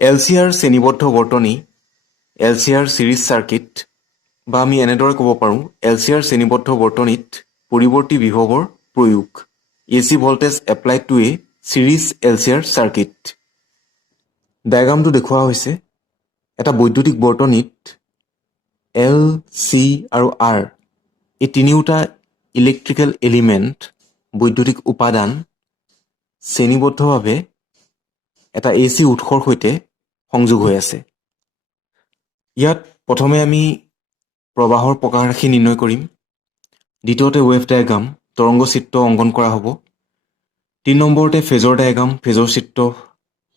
LCR শ্ৰেণীবদ্ধ বৰ্তনী, LCR series circuit, বা আমি এনেদৰে ক'ব পাৰোঁ LCR শ্ৰেণীবদ্ধ বৰ্তনীত পৰিৱৰ্তী বিভৱৰ প্ৰয়োগ। AC ভল্টেজ এপ্লাইড টু এ চিৰিজ LCR চাৰ্কিট। ডায়েগ্ৰামটো দেখুওৱা হৈছে এটা বৈদ্যুতিক বৰ্তনীত L, C আৰু R এই তিনিওটা ইলেক্ট্ৰিকেল এলিমেণ্ট, বৈদ্যুতিক উপাদান শ্ৰেণীবদ্ধভাৱে এটা AC উৎসৰ সৈতে সংযোগ হৈ আছে। ইয়াত প্ৰথমে আমি প্ৰবাহৰ প্ৰকাশ ৰাশি নিৰ্ণয় কৰিম। দ্বিতীয়তে ৱেভ ডায়েগ্ৰাম, তৰংগ চিত্ৰ অংকন কৰা হ'ব। 3 নম্বৰতে ফেজৰ ডায়েগ্ৰাম, ফেজৰ চিত্ৰ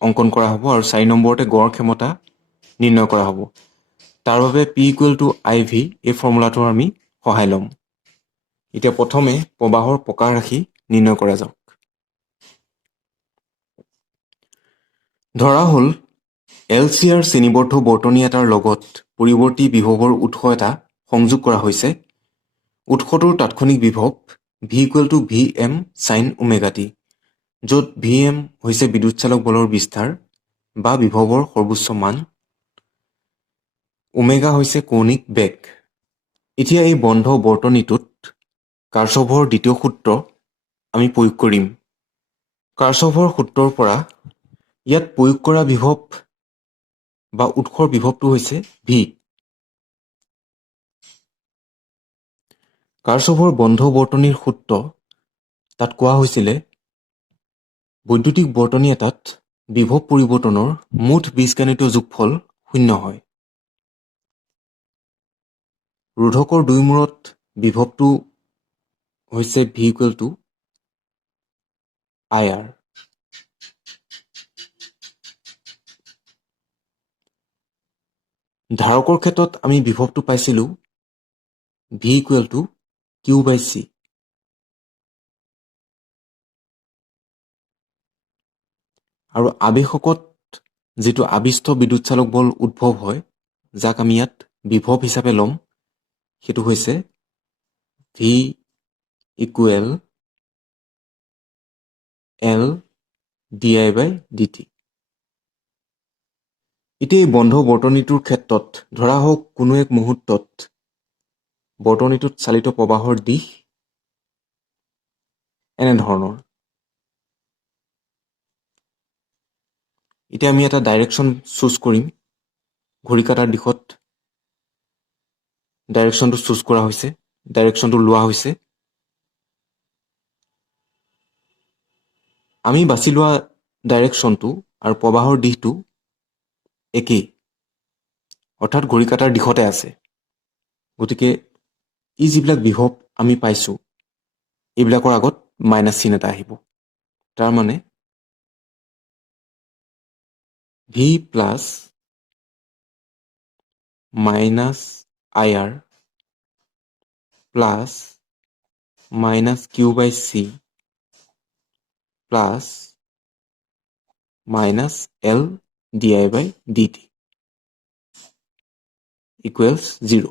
অংকন কৰা হ'ব। আৰু 4 নম্বৰতে গড় ক্ষমতা নিৰ্ণয় কৰা হ'ব। তাৰ বাবে P = IV এই ফৰ্মুলাটোৰ আমি সহায় ল'ম। এতিয়া প্ৰথমে প্ৰবাহৰ প্ৰকাশ ৰাশি নিৰ্ণয় কৰা যাওক। ধৰা হ'ল LCR শ্ৰেণীবদ্ধ বৰ্তনী এটাৰ লগত পৰিৱৰ্তী বিভৱৰ উৎস এটা সংযোগ কৰা হৈছে। উৎসটোৰ তাৎক্ষণিক বিভৱ V = Vm sin ωt, য'ত Vm হৈছে বিদ্যুৎচালক বলৰ বিস্তাৰ বা বিভৱৰ সৰ্বোচ্চ মান, ওমেগা হৈছে কৌণিক বেগ। এতিয়া এই বন্ধ বৰ্তনীটোত কাৰ্চভৰ দ্বিতীয় সূত্ৰ আমি প্ৰয়োগ কৰিম। কাৰ্চভৰ সূত্ৰৰ পৰা ইয়াত প্ৰয়োগ কৰা বিভৱ বা উৎসৰ বিভৱটো হৈছে V। কাৰ্চভৰ বন্ধ বৰ্তনীৰ সূত্ৰ তাত কোৱা হৈছিলে বৈদ্যুতিক বৰ্তনী এটাত বিভৱ পৰিৱৰ্তনৰ মুঠ বীজগণিতীয় যোগফল 0 হয়। ৰোধকৰ দুই মূৰত বিভৱটো হৈছে V = IR। ধাৰকৰ ক্ষেত্ৰত আমি বিভৱটো পাইছিলোঁ V = Q/C। আৰু আবেশকত যিটো আবিষ্ট বিদ্যুৎচালক বল উদ্ভৱ হয়, যাক আমি ইয়াত বিভৱ হিচাপে ল'ম, সেইটো হৈছে V = L di/dt। এতিয়া এই বন্ধ বৰ্তনীটোৰ ক্ষেত্ৰত ধৰা হওক কোনো এক মুহূৰ্তত বৰ্তনীটোত চালিত প্ৰবাহৰ দিশ এনেধৰণৰ। এতিয়া আমি এটা ডাইৰেকশ্যন চুজ কৰিম। ঘড়ী কাটাৰ দিশত ডাইৰেকশ্যনটো চুজ কৰা হৈছে, ডাইৰেকশ্যনটো লোৱা হৈছে। আমি বাছি লোৱা ডাইৰেকশ্যনটো আৰু প্ৰবাহৰ দিশটো একেই, অৰ্থাৎ ঘড়ী কাটাৰ দিশতে আছে। গতিকে ই যিবিলাক বিভৱ আমি পাইছোঁ, এইবিলাকৰ আগত মাইনাছ চিন এটা আহিব। তাৰ মানে V + -IR + -Q/C + -L di/dt = 0।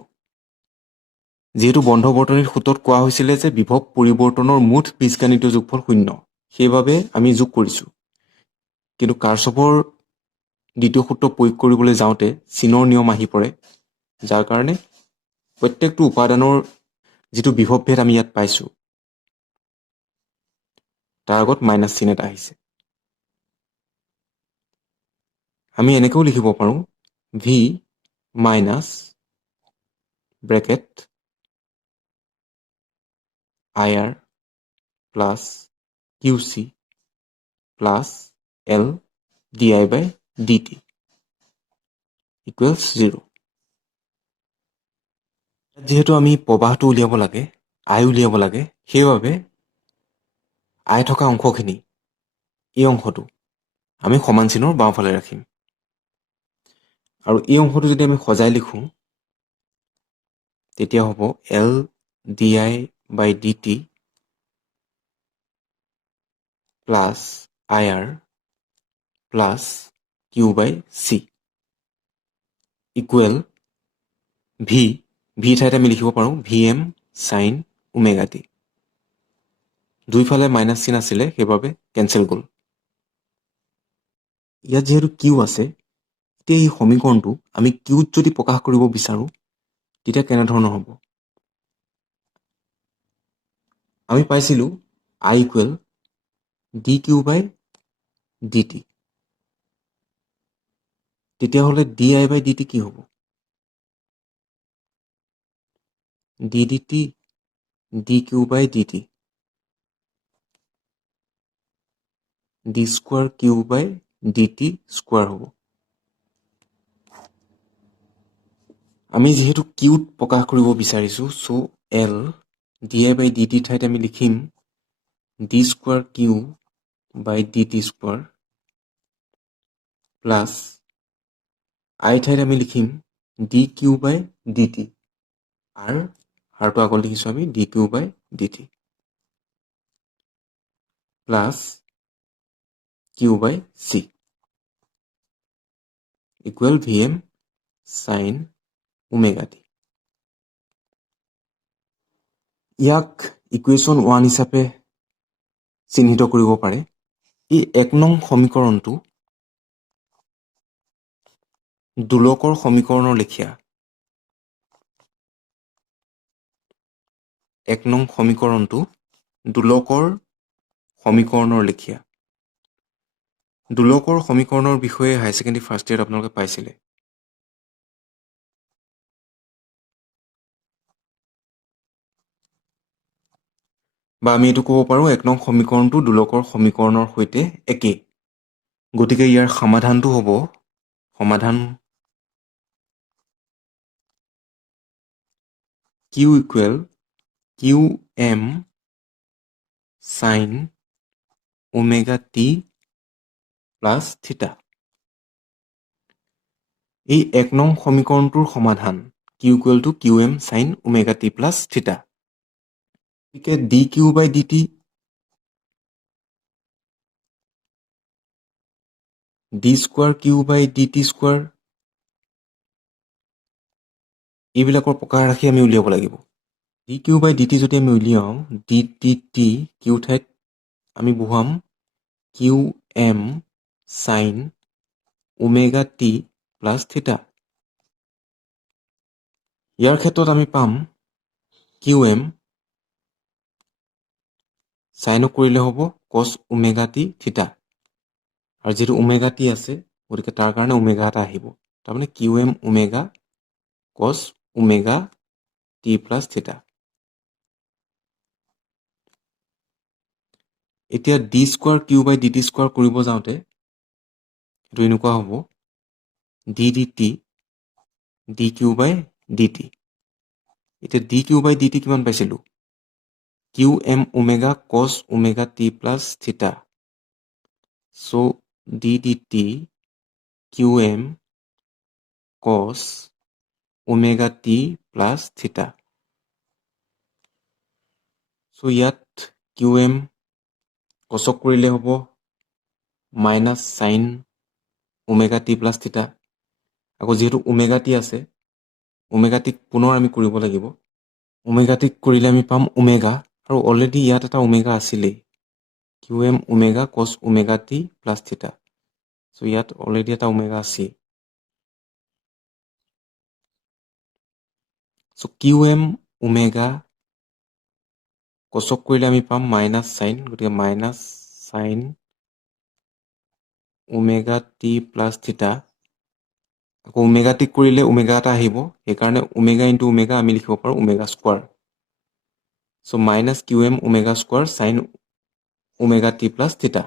যিহেতু বন্ধ বৰ্তনীৰ সূত্ৰত কোৱা হৈছিলে যে বিভৱ পৰিৱৰ্তনৰ মুঠ বীজগণিতীয় যোগফল 0, সেইবাবে আমি যোগ কৰিছোঁ। কিন্তু কাৰ্চভৰ দ্বিতীয় সূত্ৰ প্ৰয়োগ কৰিবলৈ যাওঁতে চিনৰ নিয়ম আহি পৰে, যাৰ কাৰণে প্ৰত্যেকটো উপাদানৰ যিটো বিভৱ ভেদ আমি ইয়াত পাইছোঁ, তাৰ আগত মাইনাছ চিন এটা আহিছে। আমি এনেকৈও লিখিব পাৰোঁ V - IR + QC + L di/dt = 0। যিহেতু আমি প্ৰবাহটো উলিয়াব লাগে, I উলিয়াব লাগে, সেইবাবে I থকা অংশখিনি, এই অংশটো আমি সমান চিনৰ বাওঁফালে ৰাখিম। আৰু এই অংশটো যদি আমি সজাই লিখোঁ, তেতিয়া হ'ব L di/dt + IR + Q/C = V ঠাইত আমি লিখিব পাৰোঁ Vm sin ωt। দুইফালে মাইনাছ চিন আছিলে, সেইবাবে কেঞ্চেল গ'ল। ইয়াত যিহেতু Q আছে, এতিয়া এই সমীকৰণটো আমি কিউত যদি প্ৰকাশ কৰিব বিচাৰোঁ তেতিয়া কেনেধৰণৰ হ'ব? আমি পাইছিলোঁ I equal D Q by D T. তেতিয়াহ'লে D I by D T কি হ'ব? D D T D Q by D T, D square Q by D T square হ'ব। আমি যিহেতু কিউত প্ৰকাশ কৰিব বিচাৰিছোঁ, so' L D I by D T ঠাইত আমি লিখিম D square Q by D T square plus I ঠাইত আমি লিখিম D Q by D T, আৰু হাৰটো আগত লিখিছোঁ আমি D Q by D T plus Q by C equal V M sine omega T. ইয়াক ইকুৱেশ্যন 1 হিচাপে চিহ্নিত কৰিব পাৰে। এই 1 নং সমীকৰণটো দোলকৰ সমীকৰণৰ লেখীয়া। 1 নং সমীকৰণটো দোলকৰ সমীকৰণৰ লেখীয়া। দোলকৰ সমীকৰণৰ বিষয়ে হাই ছেকেণ্ডেৰী ফাৰ্ষ্ট ইয়েৰত আপোনালোকে পাইছিলে। বা আমি এইটো ক'ব পাৰোঁ 1 নং সমীকৰণটো দোলকৰ সমীকৰণৰ সৈতে একেই। গতিকে ইয়াৰ সমাধানটো হ'ব সমাধান Q equal Q M sine omega T plus theta. এই 1 নং সমীকৰণটোৰ সমাধান Q equal to Q M sine omega T plus theta. গতিকে D Q by D T D square Q by D T square এইবিলাকৰ প্ৰকাৰ ৰাখি আমি উলিয়াব লাগিব। D Q by D T যদি আমি উলিয়াওঁ, ডি টি টি কিউ ঠাইত আমি বহুৱাম Q M sine omega T plus theta. ইয়াৰ ক্ষেত্ৰত আমি পাম কিউ এম চাইনক কৰিলে হ'ব কছ ওমেগা টি থিটা, আৰু যিহেতু ওমেগা টি আছে গতিকে তাৰ কাৰণে ওমেগা এটা আহিব। তাৰমানে Q M omega cos omega T plus theta. এতিয়া D square Q by D T square কৰিব যাওঁতে এইটো এনেকুৱা হ'ব D D T D Q by D T. এতিয়া D Q by D T কিমান পাইছিলোঁ? Q M omega cos omega T plus theta. So' D D T Q M cos omega T plus theta. So' ইয়াত Q M কছক কৰিলে হ'ব minus sine omega T plus থিটা। আকৌ যিহেতু omega t আছে, ওমেগা টিক পুনৰ আমি কৰিব লাগিব। ওমেগা টিক কৰিলে আমি পাম ওমেগা, আৰু অলৰেডি ইয়াত এটা omega আছিলেই, Q M omega cos omega T plus theta. So' ইয়াত অলৰেডি এটা ওমেগা আছেই। চ' কিউ এম ওমেগা কছক কৰিলে আমি পাম মাইনাছ চাইন, গতিকে minus sine omega T plus থিটা। আকৌ ওমেগা টিক কৰিলে ওমেগা এটা আহিব, সেইকাৰণে ওমেগা ইনটু ওমেগা আমি লিখিব পাৰোঁ omega square. So' minus Q M omega square sine omega T plus theta.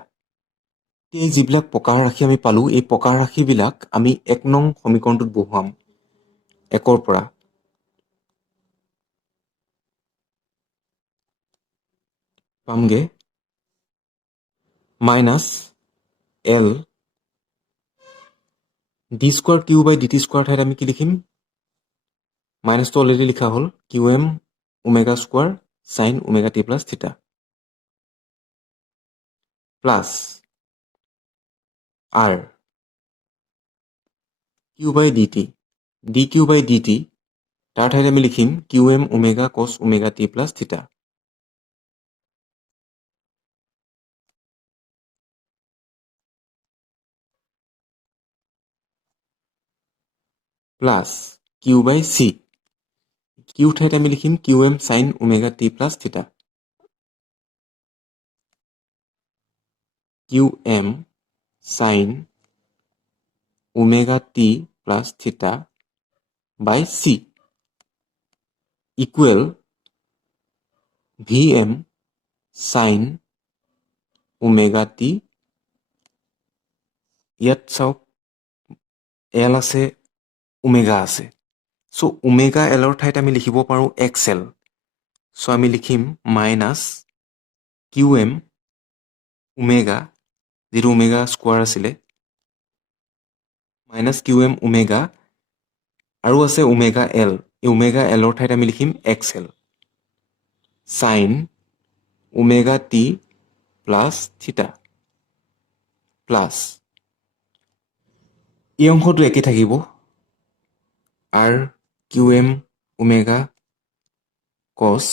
এই যিবিলাক প্ৰকাৰ ৰাশি আমি পালোঁ, এই প্ৰকাৰ ৰাশিবিলাক আমি 1 নং সমীকৰণটোত বহুৱাম 1ৰ পৰা। পামগে minus L D square Q by D T square ঠাইত আমি কি লিখিম? মাইনাছটো অলৰেডি লিখা হ'ল Q M omega square sine omega T plus theta plus R Q by D T D Q by D T তাৰ ঠাইত আমি লিখিম Q M omega cos omega T plus theta. Plus Q by C. Q ঠাইত আমি লিখিম Q M sine omega T plus theta. Q M sine omega T plus theta by C equal V M sine omega T. ইয়াত চাওক L আছে, omega আছে। চ' omega এলৰ ঠাইত আমি লিখিব পাৰোঁ এক্স এল। চ' আমি লিখিম মাইনাছ কিউ এম ওমেগা, যিটো ওমেগা স্কোৱাৰ আছিলে, মাইনাছ কিউ এম ওমেগা, আৰু আছে ওমেগা এল। এই ওমেগা এলৰ ঠাইত আমি লিখিম x L sine omega T plus theta plus এই অংশটো একে থাকিব, আৰ Q M omega cos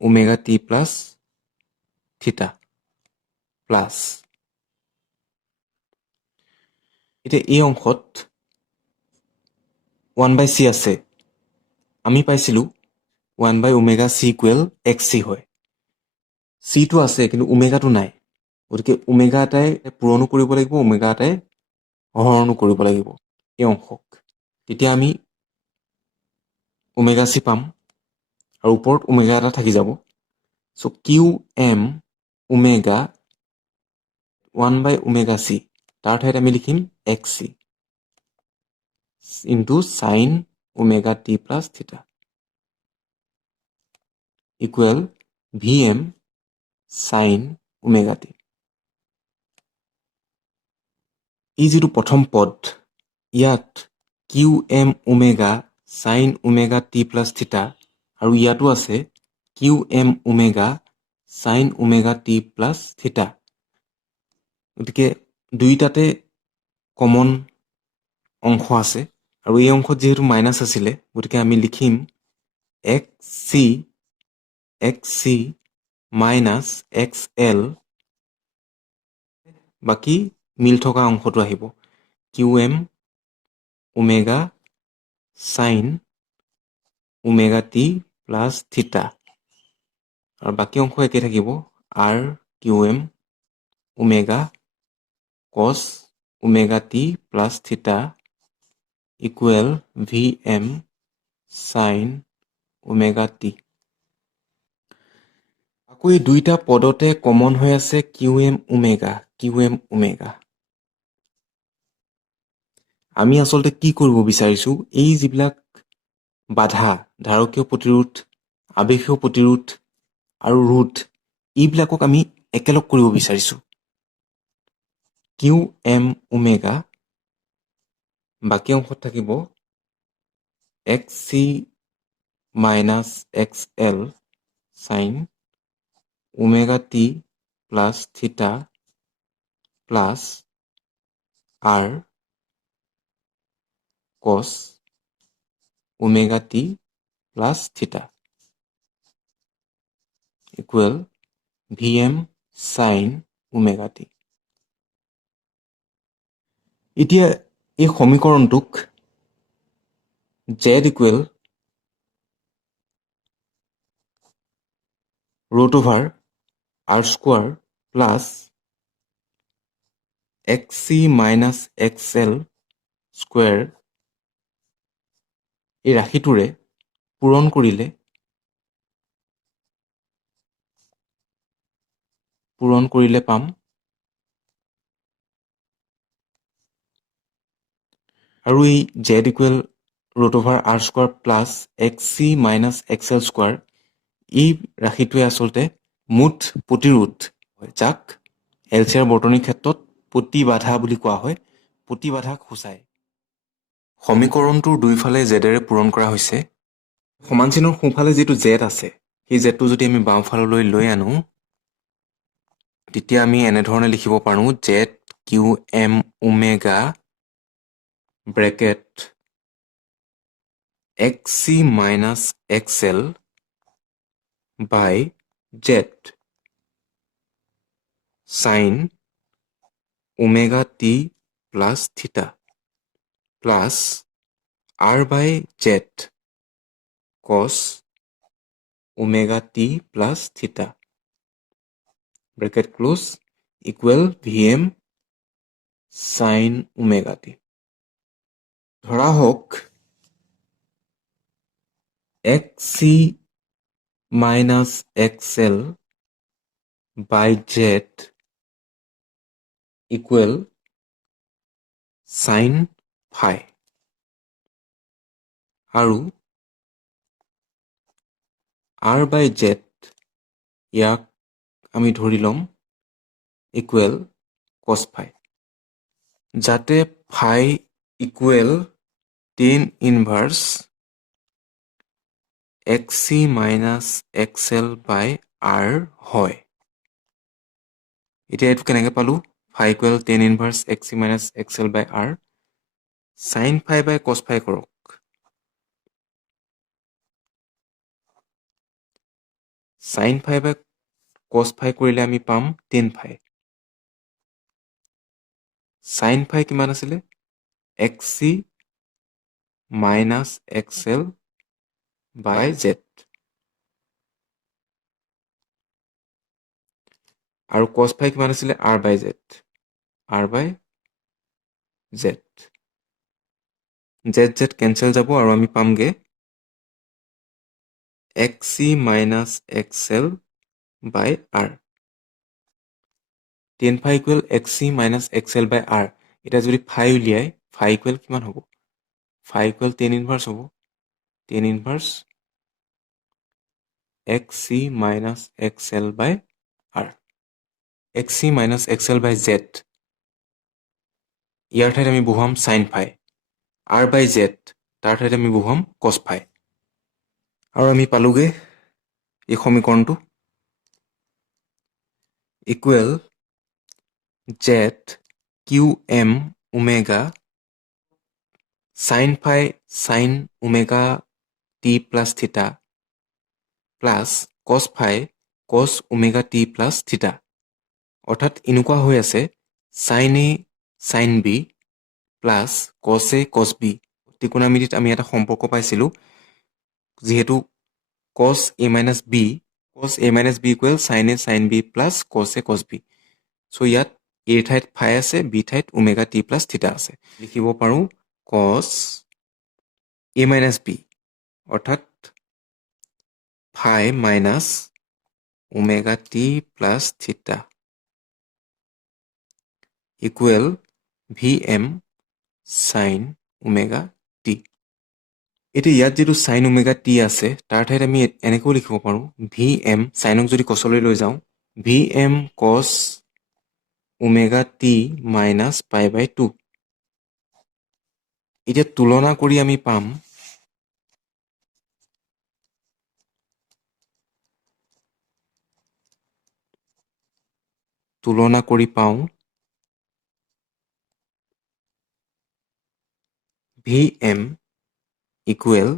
omega T plus theta plus এতিয়া এই অংশত 1/c আছে। আমি পাইছিলোঁ 1/ওমেগা চি ইকুৱেল এক্স চি হয়। চিটো আছে কিন্তু ওমেগাটো নাই, গতিকে ওমেগা এটাই পূৰণো কৰিব লাগিব, ওমেগা এটাই হৰণো কৰিব লাগিব এই অংশক। তেতিয়া আমি ওমেগা চি পাম আৰু ওপৰত ওমেগা এটা থাকি যাব। চ' কিউ এম ওমেগা 1/ওমেগা চি, তাৰ ঠাইত আমি লিখিম X C into sine omega T plus theta equal V M sine omega T. এই যিটো প্ৰথম পদ, ইয়াত Q M omega sine omega T plus theta, আৰু ইয়াতো আছে Q M omega sine omega T plus theta. গতিকে দুইটাতে কমন অংশ আছে, আৰু এই অংশত যিহেতু মাইনাছ আছিলে, গতিকে আমি লিখিম X C minus X L, বাকী মিল থকা অংশটো আহিব Q M omega sine omega T plus theta, আৰু বাকী অংশ একে থাকিব আৰ Q M omega cos omega T plus theta equal V M sine omega T. আকৌ এই দুইটা পদতে কমন হৈ আছে কিউ এম ওমেগা। আমি আচলতে কি কৰিব বিচাৰিছোঁ, এই যিবিলাক বাধা, ধাৰকীয় প্ৰতিৰোধ, আৱেশীয় প্ৰতিৰোধ আৰু ৰোধ, এইবিলাকক আমি একেলগ কৰিব বিচাৰিছোঁ। কিউ এম ওমেগা, বাকী অংশত থাকিব X C minus X L sine omega T plus theta plus R cos omega T plus theta equal V M sine omega T. এতিয়া এই সমীকৰণটোক Z equal root over R square plus X C minus X L square এই ৰাশিটোৰে পূৰণ কৰিলে পাম আৰু এই Z equal root over R square plus X C minus X L square, এই ৰাশিটোৱে আচলতে মুঠ প্ৰতিৰোধ, যাক এলচিআৰ বৰ্তনীৰ ক্ষেত্ৰত প্ৰতিবাধা বুলি কোৱা হয়, প্ৰতিবাধাক সূচায়। সমীকৰণটোৰ দুইফালে জেডেৰে পূৰণ কৰা হৈছে। সমান চিনৰ সোঁফালে যিটো জেড আছে, সেই জেডটো যদি আমি বাওঁফাললৈ লৈ আনো, তেতিয়া আমি এনেধৰণে লিখিব পাৰোঁ Z Q M omega bracket X C minus X L by Z sine omega T plus theta plus r by z cos omega t plus theta bracket close equal Vm sin omega t. ধৰা হোক xc minus xl by z equal sin phi আৰু r by z ইয়াক আমি ধৰি লম equal cos phi যাতে phi equal tan inverse xc minus xl by r হয় এতিয়া এইটো কেনেকৈ পালো phi equal tan inverse xc minus xl by r sin phi by cos phi কৰক sin phi by cos phi কৰিলে আমি পাম tan phi sin phi কিমান আছিলে xc minus xl by z আৰু cos phi কিমান আছিলে r by z z cancel যাব আৰু আমি পামগে xc minus xl by r tan phi equal xc minus xl by r এটা যদি phi উলিয়াই phi equal কিমান হ'ব phi equal tan inverse হ'ব tan inverse xc minus xl by r xc minus xl by z ইয়াৰ ঠাইত আমি বহুৱাম sin phi r by z তাৰ ঠাইত আমি বহুৱাম cos phi আৰু আমি পালোগে এই সমীকৰণটো equal z qm omega sin phi sin omega t plus theta plus cos phi cos omega t plus theta অৰ্থাৎ এনেকুৱা হৈ আছে sin a sin b plus cos a cos b ত্ৰিকোণমিতিত আমি এটা সম্পৰ্ক পাইছিলো যেহেতু cos a minus b equal sin a sin b plus cos a cos b so ইয়াত a ঠাইত phi আছে b ঠাইত omega t plus theta আছে লিখিব পাৰো cos a minus b অৰ্থাৎ phi minus omega t plus theta equal Vm sin omega t এতিয়া ইয়াত যেটো sin omega t আছে তাৰ ঠাইত আমি এনেকৈ লিখিব পাৰো Vm sinক যদি cosলৈ লৈ যাওঁ Vm cos omega t minus pi by 2 এতিয়া তুলনা কৰি আমি পাম তুলনা কৰি পাওঁ Vm equal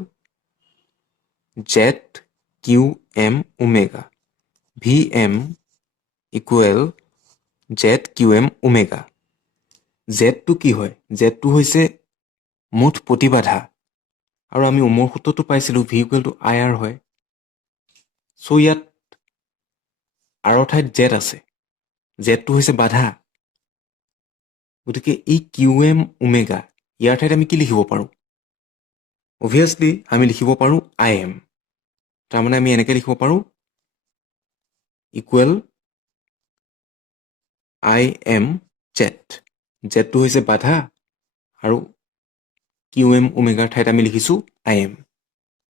ZQM omega Vm equal ZQM omega Z টো কি হয় Z টো হৈছে মুঠ প্ৰতিবাধা আৰু আমি ওমৰ সূত্ৰটো পাইছিলো V equal to IR হয় সো ইয়াত R ঠাইত Z আছে Z টো হৈছে বাধা গতিকে এই QM omega ইয়াৰ ঠাইত আমি কি লিখিব পাৰো obviously আমি লিখিব পাৰো IM তাৰ মানে আমি এনেকৈ লিখিব পাৰো equal IM Z Z টো হৈছে বাধা আৰু QM omega ঠাইত আমি লিখিছো IM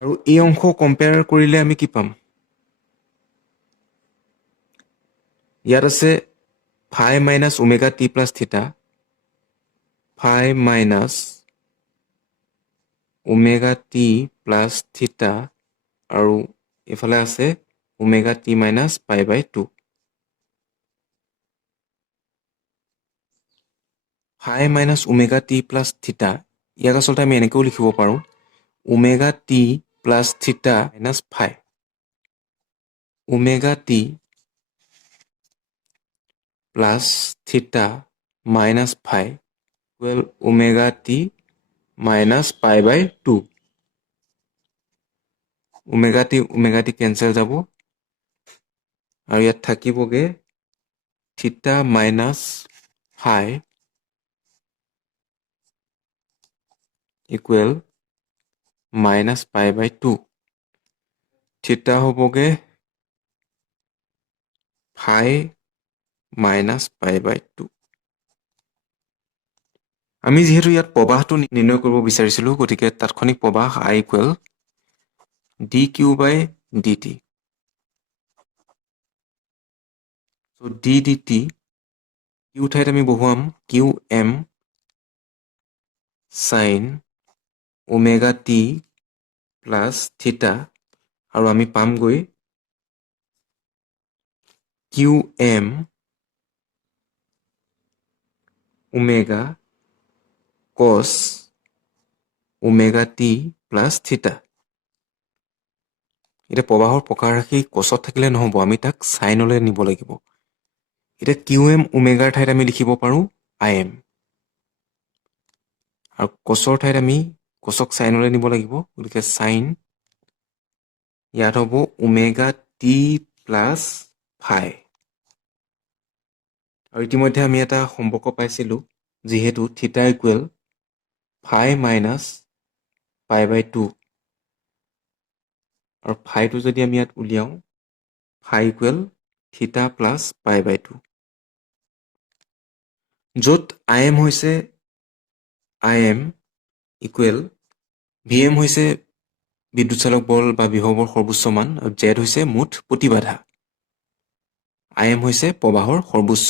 আৰু এই অংশ কম্পেয়াৰ কৰিলে আমি কি পাম ইয়াত আছে phi minus omega t plus theta phi minus omega t plus theta আৰু এফালে আছে omega t minus pi by 2 phi minus omega t plus theta ইয়াক আসলতে আমি এনেকৈ লিখিব পাৰো omega t plus theta minus phi omega t plus theta minus phi equal omega t minus pi by 2 omega t cancel যাব আৰু ইয়াত থাকিবগে থিটা minus fi equal minus pi by 2 থিটা হ'বগে ফাই মাইনাছ পাই বাই 2 আমি যিহেতু ইয়াত প্ৰবাহটো নিৰ্ণয় কৰিব বিচাৰিছিলোঁ গতিকে তাৎক্ষণিক প্ৰবাহ I equal D Q by D T D D T Q ঠাইত আমি বহুৱাম Q M sine omega T plus theta আৰু আমি পামগৈ Q M omega cos omega T plus theta এতিয়া প্ৰবাহৰ প্ৰকাৰ ৰাশি কছত থাকিলে নহ'ব আমি তাক চাইনলৈ নিব লাগিব এতিয়া কিউ এম ওমেগাৰ ঠাইত আমি লিখিব পাৰোঁ আই এম আৰু কছৰ ঠাইত আমি কছক চাইনলৈ নিব লাগিব গতিকে চাইন ইয়াত হ'ব ওমেগা টি প্লাছ ফাই আৰু ইতিমধ্যে আমি এটা সম্পৰ্ক পাইছিলোঁ যিহেতু থিটা equal fi minus pi by 2 আৰু ফাইটো যদি আমি ইয়াত উলিয়াওঁ ফাই ইকুৱেল থিটা প্লাছ পাই বাই 2 য'ত আই এম হৈছে I M equal V M হৈছে বিদ্যুৎচালক বল বা বিভৱৰ সৰ্বোচ্চ মান আৰু জেড হৈছে মুঠ প্ৰতিবাধা আই এম হৈছে প্ৰবাহৰ সৰ্বোচ্চ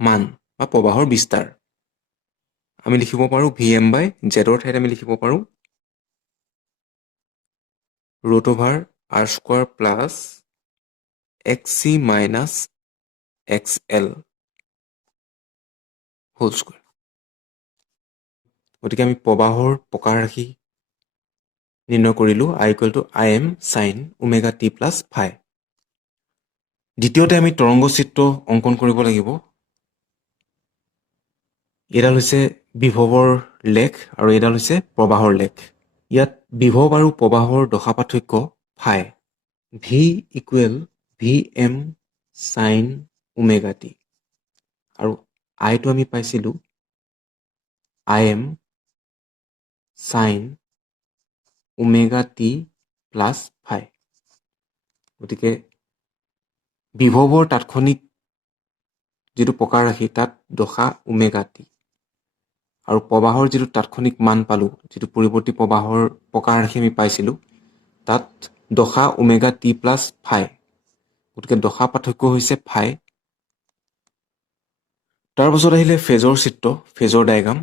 মান বা প্ৰবাহৰ বিস্তাৰ আমি লিখিব পাৰোঁ ভি এম বাই জেডৰ ঠাইত আমি লিখিব পাৰোঁ root over R square plus X C minus X L whole square গতিকে আমি প্ৰবাহৰ প্ৰকাৰ ৰাশি নিৰ্ণয় কৰিলোঁ I equal to I M sine omega T plus phi দ্বিতীয়তে আমি তৰংগ চিত্ৰ অংকন কৰিব লাগিব এডাল হৈছে বিভৱৰ লেখ আৰু এডাল হৈছে প্ৰবাহৰ লেখ ইয়াত বিভৱ আৰু প্ৰবাহৰ দশা পাৰ্থক্য phi V equal V M sine omega T আৰু আইটো আমি পাইছিলোঁ I M sine omega T plus phi গতিকে বিভৱৰ তাৎক্ষণিক যিটো প্ৰকাৰ ৰাশি তাত দশা ওমেগা টি আৰু প্ৰবাহৰ যিটো তাৎক্ষণিক মান পালোঁ যিটো পৰিৱৰ্তী প্ৰবাহৰ প্ৰকাৰ ৰাশি আমি পাইছিলোঁ তাত দশা ওমেগা টি প্লাছ ফাই গতিকে দশা পাৰ্থক্য হৈছে ফাই তাৰপাছত আহিলে ফেজৰ চিত্ৰ ফেজৰ ডায়েগ্ৰাম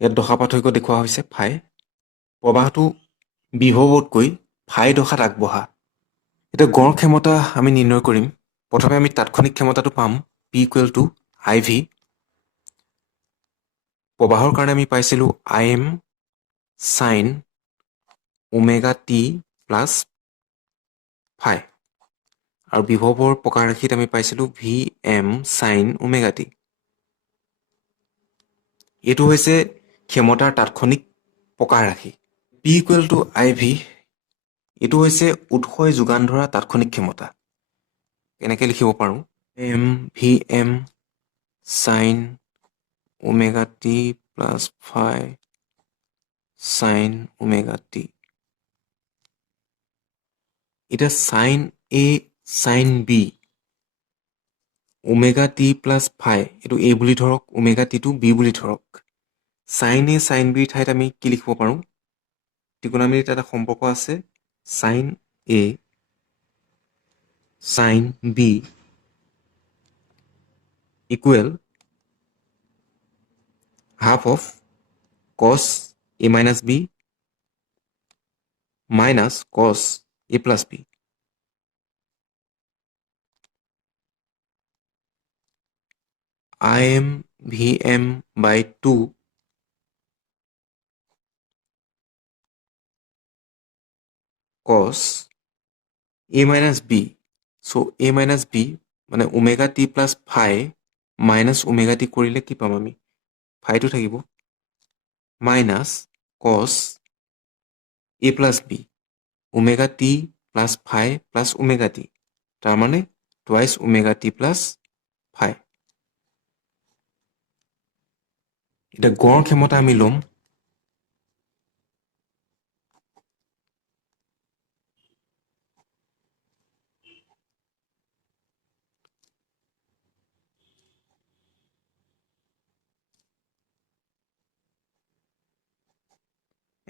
ইয়াত দশা পাৰ্থক্য দেখুওৱা হৈছে ফাই প্ৰবাহটো বিভৱতকৈ ফাই দশাত আগবঢ়া এতিয়া গড় ক্ষমতা আমি নিৰ্ণয় কৰিম প্ৰথমে আমি তাৎক্ষণিক ক্ষমতাটো পাম P equal to I V প্ৰবাহৰ কাৰণে আমি পাইছিলোঁ I M sine omega T plus phi আৰু বিভৱৰ প্ৰকাৰ ৰাশিত আমি পাইছিলোঁ V M sine omega T এইটো হৈছে ক্ষমতাৰ তাৎক্ষণিক প্ৰকাৰ ৰাশি P equal to I V এইটো হৈছে উৎসই যোগান ধৰা তাৎক্ষণিক ক্ষমতা কেনেকৈ লিখিব পাৰোঁ M V M sine omega T plus phi sine omega T এতিয়া sine A sine B omega T plus phi এইটো এ বুলি ধৰক ওমেগা টিটো বি বুলি ধৰক চাইন এ চাইন বিৰ ঠাইত আমি কি লিখিব পাৰোঁ ত্ৰিকোণমিতিত এটা সম্পৰ্ক আছে sine A sine B equal half of cos A minus B minus cos A plus B I M V M by 2 cos a minus b. So a minus b মানে omega T plus phi minus omega T কৰিলে কি পাম আমি ফাইটো থাকিব minus cos A plus B omega T plus phi plus omega T তাৰমানে twice omega T plus phi. এতিয়া গড় ক্ষমতা আমি ল'ম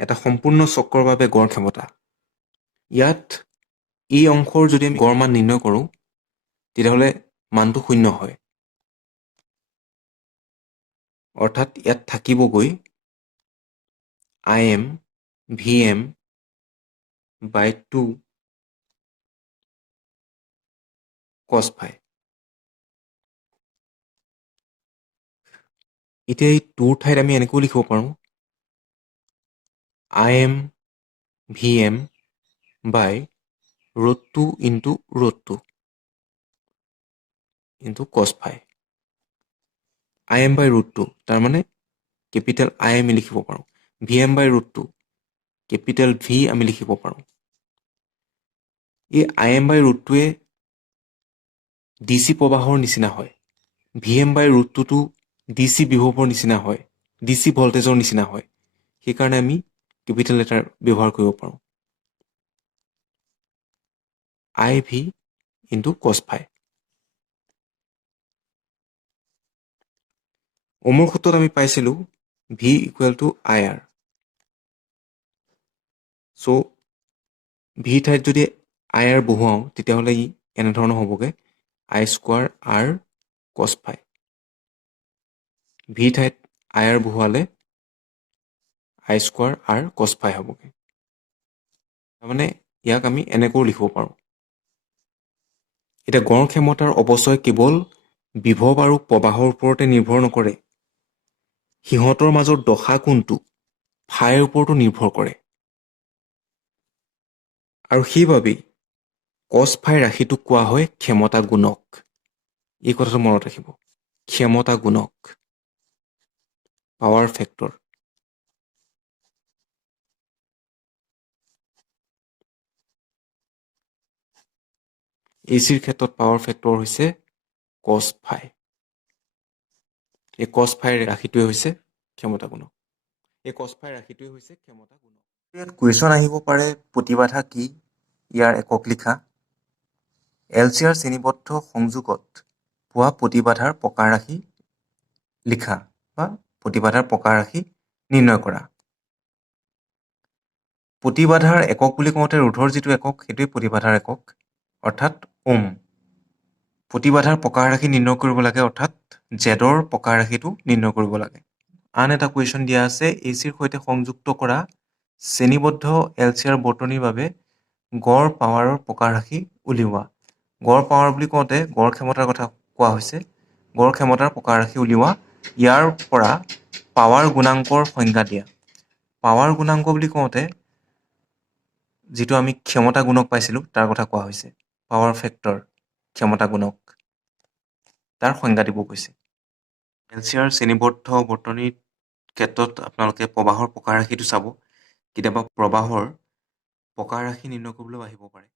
এটা সম্পূৰ্ণ চক্ৰৰ বাবে গড় ক্ষমতা। ইয়াত এই অংশৰ যদি আমি গড় মান নিৰ্ণয় কৰোঁ তেতিয়াহ'লে মানটো 0 হয়। অৰ্থাৎ ইয়াত থাকিবগৈ IM VM by 2 cos phi। এতিয়া এই 2ৰ ঠাইত আমি এনেকৈও লিখিব পাৰোঁ IM VM by √2 into √2 into cos phi। IM by √2 তাৰমানে কেপিটেল I আমি লিখিব পাৰোঁ। VM by √2 কেপিটেল V আমি লিখিব পাৰোঁ। এই IM by √2ৱে DC প্ৰবাহৰ নিচিনা হয়। VM by √2টো DC বিভৱৰ নিচিনা হয়, DC ভল্টেজৰ নিচিনা হয়। সেইকাৰণে আমি কেপিটেল লেটাৰ ব্যৱহাৰ কৰিব পাৰোঁ IV into cos phi। Omar সূত্ৰত আমি পাইছিলোঁ V equal to IR। So' V ঠাইত যদি IR বহুৱাওঁ তেতিয়াহ'লে ই এনেধৰণৰ হ'বগৈ I² R cos phi। V ঠাইত IR বহুৱালে I² R cos phi হ'বগৈ। তাৰমানে ইয়াক আমি এনেকৈও লিখিব পাৰোঁ। এতিয়া গড় ক্ষমতাৰ অৱচয় কেৱল বিভৱ আৰু প্ৰবাহৰ ওপৰতে নিৰ্ভৰ নকৰে, সিহঁতৰ মাজৰ দশা কোণটো ফাইৰ ওপৰতো নিৰ্ভৰ কৰে। আৰু সেইবাবেই cos phi ৰাশিটোক কোৱা হয় ক্ষমতা গুণক। এই কথাটো মনত ৰাখিব, ক্ষমতা গুণক, পাৱাৰ ফেক্টৰ। ACৰ ক্ষেত্ৰত পাৱাৰ ফেক্টৰ হৈছে cos phi। এই cos phi ৰাশিটোৱে হৈছে ক্ষমতা গুণক। এই cos phi ৰাশিটোৱে হৈছে ক্ষমতা গুণক। ইয়াত কুৱেশ্যন আহিব পাৰে প্ৰতিবাধা কি, ইয়াৰ একক লিখা। LCR শ্ৰেণীবদ্ধ সংযোগত পোৱা প্ৰতিবাধাৰ প্ৰকাৰ ৰাশি লিখা বা প্ৰতিবাধাৰ প্ৰকাৰ ৰাশি নিৰ্ণয় কৰা। প্ৰতিবাধাৰ একক বুলি কওঁতে ৰোধৰ যিটো একক সেইটোৱে প্ৰতিবাধাৰ একক, অৰ্থাৎ ওম। প্ৰতিবাধাৰ প্ৰকাৰ ৰাশি নিৰ্ণয় কৰিব লাগে, অৰ্থাৎ জেডৰ প্ৰকাৰ ৰাশিটো নিৰ্ণয় কৰিব লাগে। আন এটা কুৱেশ্যন দিয়া আছে ACৰ সৈতে সংযুক্ত কৰা শ্ৰেণীবদ্ধ LCR বৰ্তনীৰ বাবে গড় পাৱাৰৰ প্ৰকাৰ ৰাশি উলিওৱা। গড় পাৱাৰ বুলি কওঁতে গড় ক্ষমতাৰ কথা কোৱা হৈছে। গড় ক্ষমতাৰ প্ৰকাৰ ৰাশি উলিওৱা, ইয়াৰ পৰা পাৱাৰ গুণাংকৰ সংজ্ঞা দিয়া। পাৱাৰ গুণাংক বুলি কওঁতে যিটো আমি ক্ষমতা গুণক পাইছিলোঁ তাৰ কথা কোৱা হৈছে। পাৱাৰ ফেক্টৰ, ক্ষমতা গুণক, তাৰ সংজ্ঞা দিব কৈছে। LCR শ্ৰেণীবদ্ধ বৰ্তনীৰ ক্ষেত্ৰত আপোনালোকে প্ৰবাহৰ প্ৰকাৰ ৰাশিটো চাব। কেতিয়াবা প্ৰবাহৰ প্ৰকাৰ ৰাশি নিৰ্ণয় কৰিবলৈও আহিব পাৰে।